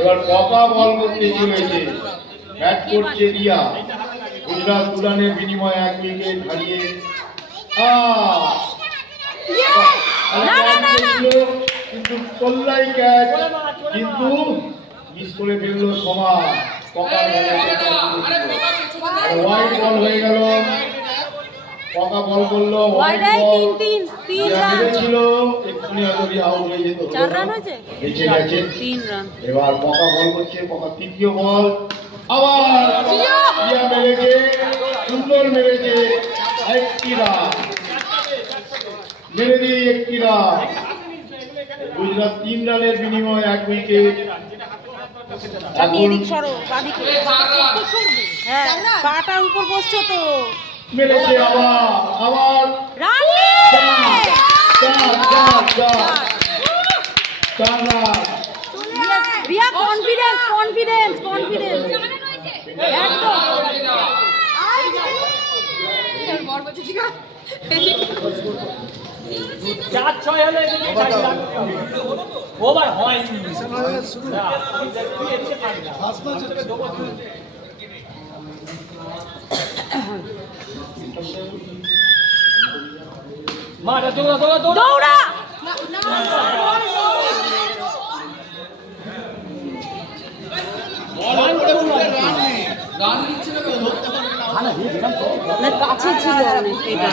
এবার পকা বল করতে চলেছে, ব্যাট করছে রিয়া। গুজরাট উড়ানের বিনিময়ে 1 উইকেট হারিয়ে কিন্তু কল্লাই ক্যাচ, কিন্তু মিস করে ফেললো সমান। পকার ওয়াইড বল হয়ে গেল। পকা বল করলো, ছিল এক্ষুনি হয়তো আউট হয়ে যেত, বেঁচে গেছে। এবার পকা বল করছে, পকা তৃতীয় বল আবার মেরেছে, সুন্দর মেরেছে, 1টি রান মেরে দিয়ে 1টি রান। গুজরাট 3 রানের বিনিময়ে 1 উইকেট। পাটার উপর বসছো তো, মেরেছে আবার রিয়া কনফিডেন্স কনফিডেন্স কনফিডেন্স একদম। ওভার হয়নি, মারা দৌড়া দৌড়া দৌড়া কাছে ছিল এটা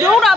দৌড়া